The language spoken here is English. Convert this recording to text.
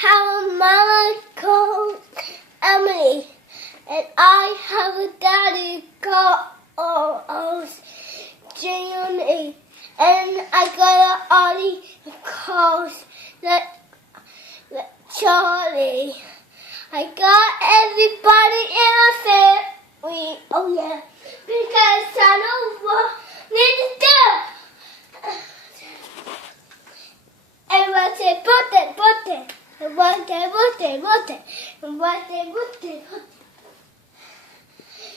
have a mama called Emily, and I have a daddy called Johnny, and I got an auntie called Charlie. I got everybody in my family. Oh yeah, because I know what I need to do. Everyone say, bote, bote. Bote, bote, bote. Bote, bote, bote.